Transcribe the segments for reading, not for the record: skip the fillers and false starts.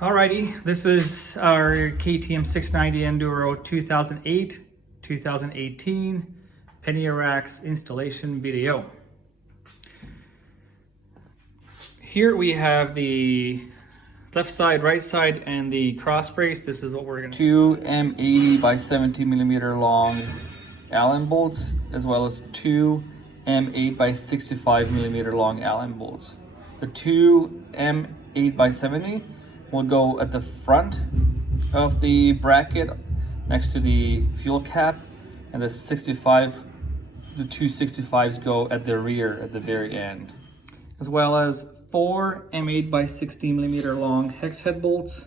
Alrighty, this is our KTM 690 Enduro 2008-2018 Pannier installation video. Here we have the left side, right side, and the cross brace. This is what we're going to do. Two M80 by 70 millimeter long Allen bolts, as well as two M8 by 65 millimeter long Allen bolts. The two M8 by 70 will go at the front of the bracket next to the fuel cap, and the two 65s go at the rear at the very end, as well as four M8 by 60 millimeter long hex head bolts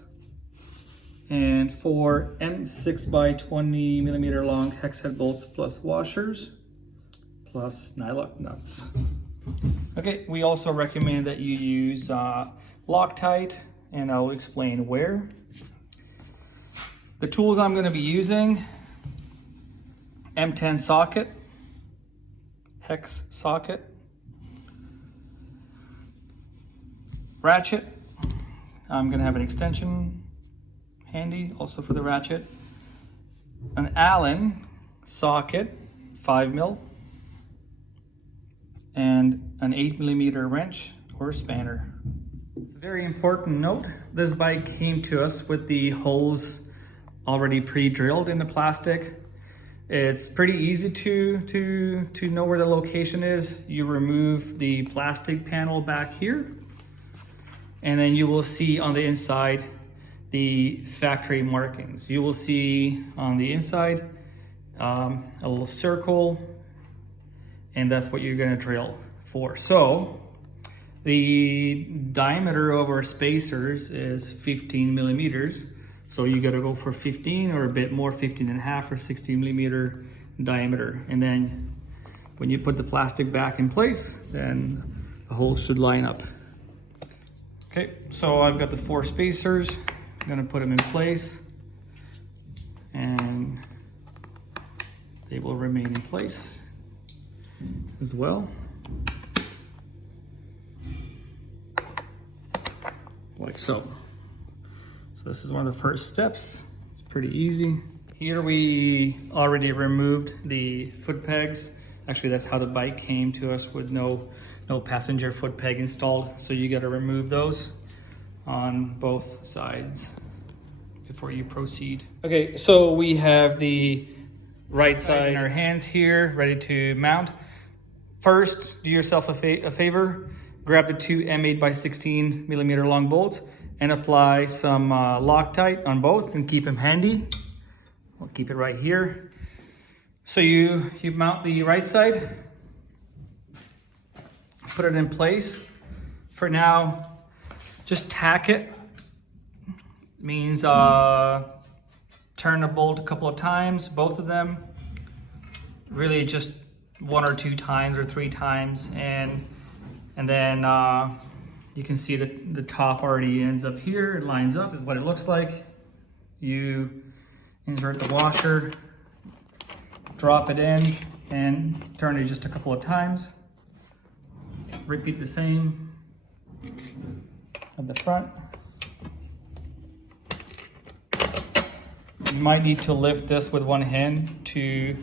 and four M6 by 20 millimeter long hex head bolts plus washers plus nylock nuts. Okay, we also recommend that you use Loctite, and I'll explain where. The tools I'm going to be using: M10 socket, hex socket, ratchet. I'm going to have an extension handy also for the ratchet, an Allen socket 5mm, and an 8mm wrench or spanner. It's a very important note. This bike came to us with the holes already pre-drilled in the plastic. It's pretty easy to know where the location is. You remove the plastic panel back here, and then you will see on the inside the factory markings. You will see on the inside a little circle, and that's what you're gonna drill for. So the diameter of our spacers is 15 millimeters. So you gotta go for 15 or a bit more, 15.5 or 60 millimeter diameter. And then when you put the plastic back in place, then the holes should line up. Okay, so I've got the four spacers. I'm gonna put them in place, and they will remain in place as well, like so. So this is one of the first steps. It's pretty easy. Here we already removed the foot pegs. Actually, that's how the bike came to us, with no passenger foot peg installed. So you got to remove those on both sides before you proceed. Okay, so we have the right side in our hands here, ready to mount. First, do yourself a favor. Grab the two M8 by 16 millimeter long bolts and apply some Loctite on both, and keep them handy. I'll keep it right here. So you mount the right side, put it in place. For now, just tack it. Means turn the bolt a couple of times, both of them. Really just one or two times or three times, and then you can see that the top already ends up here. It lines up. This is what it looks like. You insert the washer, drop it in, and turn it just a couple of times. Repeat the same at the front. You might need to lift this with one hand to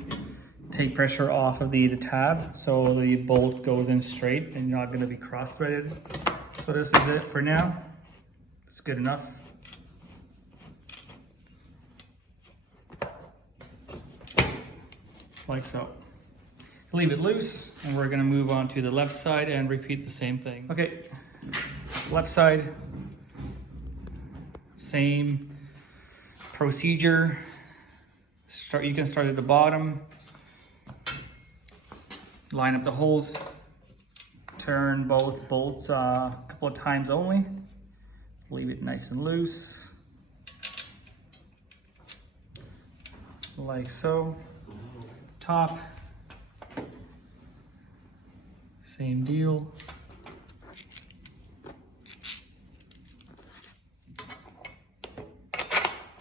take pressure off of the tab, so the bolt goes in straight and you're not going to be cross-threaded. So this is it for now. It's good enough. Like so. Leave it loose, and we're going to move on to the left side and repeat the same thing. Okay, left side, same procedure. You can start at the bottom, line up the holes, turn both bolts a couple of times only, leave it nice and loose, like so. Top, same deal.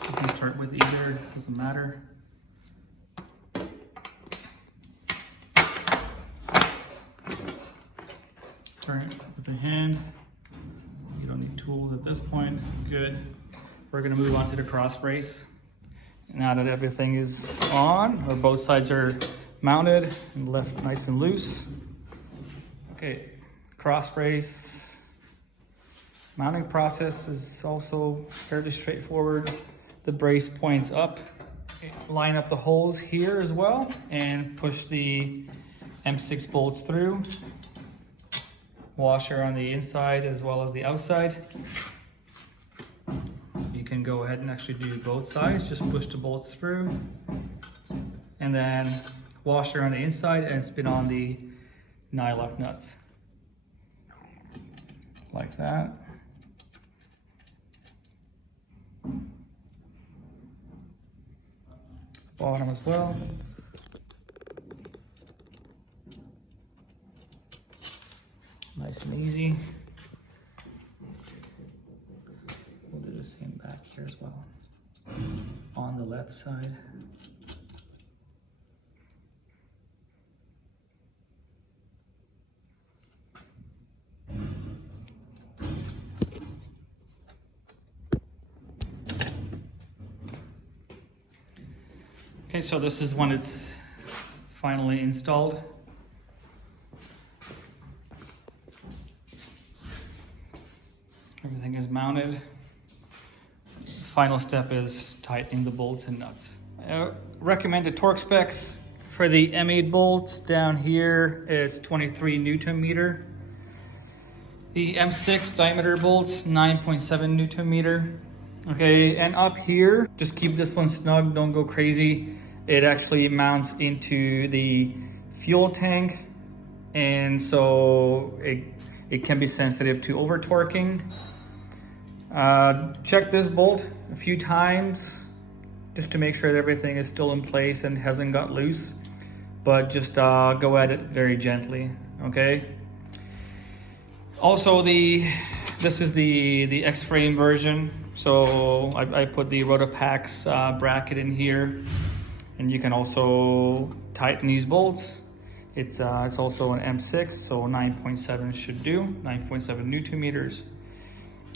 You can start with either, doesn't matter. Turn it with the hand. You don't need tools at this point. Good. We're gonna move on to the cross brace. Now that everything is on, or both sides are mounted and left nice and loose. Okay, cross brace. Mounting process is also fairly straightforward. The brace points up. Line up the holes here as well and push the M6 bolts through. Washer on the inside as well as the outside. You can go ahead and actually do both sides, just push the bolts through. And then washer on the inside and spin on the nylock nuts. Like that. Bottom as well. Nice and easy. We'll do the same back here as well. On the left side. Okay, so this is when it's finally installed. Everything is mounted. Final step is tightening the bolts and nuts. Recommended torque specs for the M8 bolts down here is 23 Newton meter. The M6 diameter bolts, 9.7 Newton meter. Okay, and up here, just keep this one snug, don't go crazy. It actually mounts into the fuel tank, and so it can be sensitive to over torquing. Check this bolt a few times just to make sure that everything is still in place and hasn't got loose, but just go at it very gently, okay? Also, this is the X-frame version, so I put the Rotopax bracket in here, and you can also tighten these bolts. It's also an M6, so 9.7 should do, 9.7 Newton meters.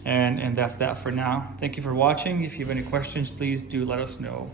And that's that for now. Thank you for watching. If you have any questions, please do let us know.